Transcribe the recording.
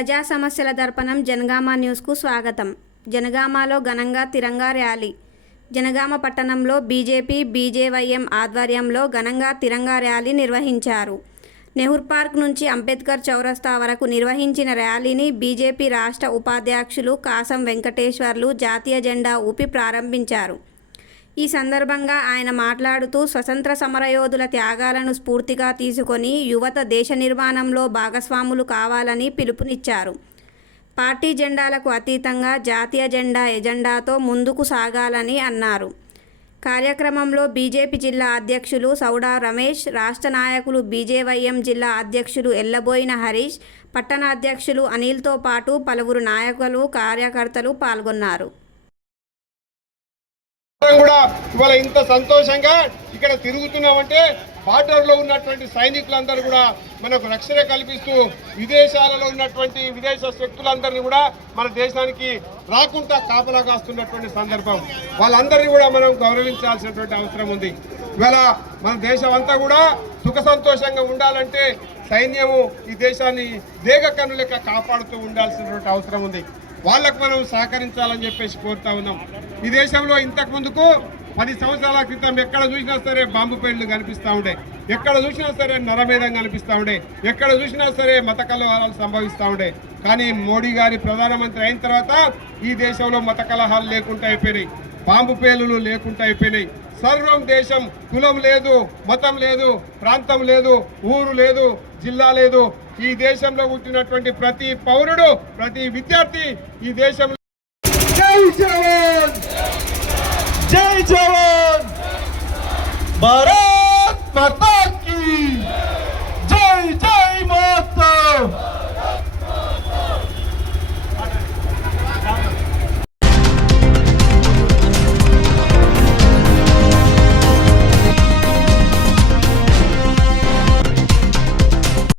ప్రజా సమస్యల దర్పణం జనగామ న్యూస్కు స్వాగతం. జనగామలో ఘనంగా తిరంగా ర్యాలీ. జనగామ పట్టణంలో బీజేపీ బీజేవైఎం ఆధ్వర్యంలో ఘనంగా తిరంగా ర్యాలీ నిర్వహించారు. నెహ్రూ పార్క్ నుంచి అంబేద్కర్ చౌరస్తా వరకు నిర్వహించిన ర్యాలీని బీజేపీ రాష్ట్ర ఉపాధ్యక్షులు కాసం వెంకటేశ్వర్లు జాతీయ జెండా ఊపి ప్రారంభించారు. ఈ సందర్భంగా ఆయన మాట్లాడుతూ స్వతంత్ర సమరయోధుల త్యాగాలను స్ఫూర్తిగా తీసుకొని యువత దేశ నిర్మాణంలో భాగస్వాములు కావాలని పిలుపునిచ్చారు. పార్టీ జెండాలకు అతీతంగా జాతీయ జెండా ఎజెండాతో ముందుకు సాగాలని అన్నారు. కార్యక్రమంలో బీజేపీ జిల్లా అధ్యక్షులు సౌడా రమేష్, రాష్ట్ర నాయకులు బీజేవైఎం జిల్లా అధ్యక్షులు ఎల్లబోయిన హరీష్, పట్టణ అధ్యక్షులు అనిల్తో పాటు పలువురు నాయకులు కార్యకర్తలు పాల్గొన్నారు. కూడా ఇవాళ ఇంత సంతోషంగా ఇక్కడ తిరుగుతున్నామంటే బార్డర్లో ఉన్నటువంటి సైనికులందరూ కూడా మనకు రక్షణ కల్పిస్తూ విదేశాలలో ఉన్నటువంటి విదేశ శక్తులందరినీ కూడా మన దేశానికి రాకుండా కాపలా కాస్తున్నటువంటి సందర్భం. వాళ్ళందరినీ కూడా మనం గౌరవించాల్సినటువంటి అవసరం ఉంది. ఇవాళ మన దేశం అంతా కూడా సుఖ సంతోషంగా ఉండాలంటే సైన్యము ఈ దేశాన్ని దేగకన్ను లెక్క కాపాడుతూ ఉండాల్సినటువంటి అవసరం ఉంది. వాళ్ళకు మనం సహకరించాలని చెప్పేసి కోరుతా ఉన్నాం. ఈ దేశంలో ఇంతకు ముందుకు 10 సంవత్సరాల క్రితం ఎక్కడ చూసినా సరే బాంబు పేర్లు కనిపిస్తూ ఉండే, ఎక్కడ చూసినా సరే నరమేధం కనిపిస్తూ ఉండే, ఎక్కడ చూసినా సరే మత కలహాలు సంభవిస్తూ ఉండే. కానీ మోడీ గారి ప్రధానమంత్రి అయిన తర్వాత ఈ దేశంలో మత కలహాలు లేకుండా అయిపోయినాయి, బాంబు పేలులు లేకుండా అయిపోయినాయి. సర్వం దేశం, కులం లేదు, మతం లేదు, ప్రాంతం లేదు, ఊరు లేదు, జిల్లా లేదు. ఈ దేశంలో పుట్టినటువంటి ప్రతి పౌరుడు, ప్రతి విద్యార్థి ఈ దేశంలో జై జవాన్, జై జవాన్, భారత్ మాతా